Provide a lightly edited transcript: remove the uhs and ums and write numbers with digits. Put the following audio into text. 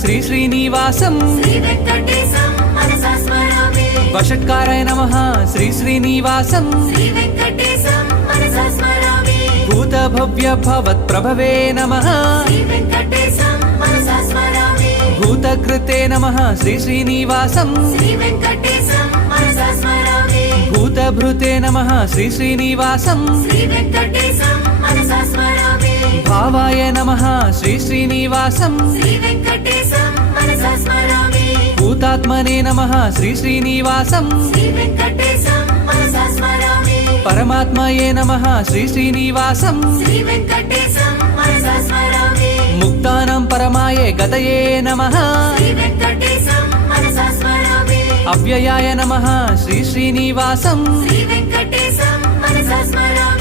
శ్రీ శ్రీనివాసం శ్రీ వెంకటేశం మనసా స్మరామి వషట్కారాయ నమః శ్రీ శ్రీనివాసం శ్రీ వెంకటేశం మనసా స్మరామి భూత భవ్య భవత్ ప్రభవే నమః శ్రీ వెంకటేశం మనసా స్మరామి భూతకృతే నమః శ్రీ శ్రీనివాసం శ్రీ వెంకటేశం మనసా స్మరామి భూతభృతే నమః శ్రీ శ్రీనివాసం శ్రీ వెంకటేశం మనసా స్మరామి భావాయ నమః శ్రీ శ్రీనివాసం శ్రీ వెంకటేశం మనసా స్మరామి భూతాత్మనే నమః శ్రీ శ్రీనివాసం శ్రీ వెంకటేశం మనసా స్మరామి పరమాత్మయే నమః శ్రీ శ్రీనివాసం శ్రీ వెంకటేశం మనసా స్మరామి ముక్తానం పరమాయే గతయే నమః శ్రీ వెంకటేశం మనసా స్మరామి అవ్యయాయ నమః శ్రీ శ్రీనివాసం శ్రీ వెంకటేశం మనసా స్మరామి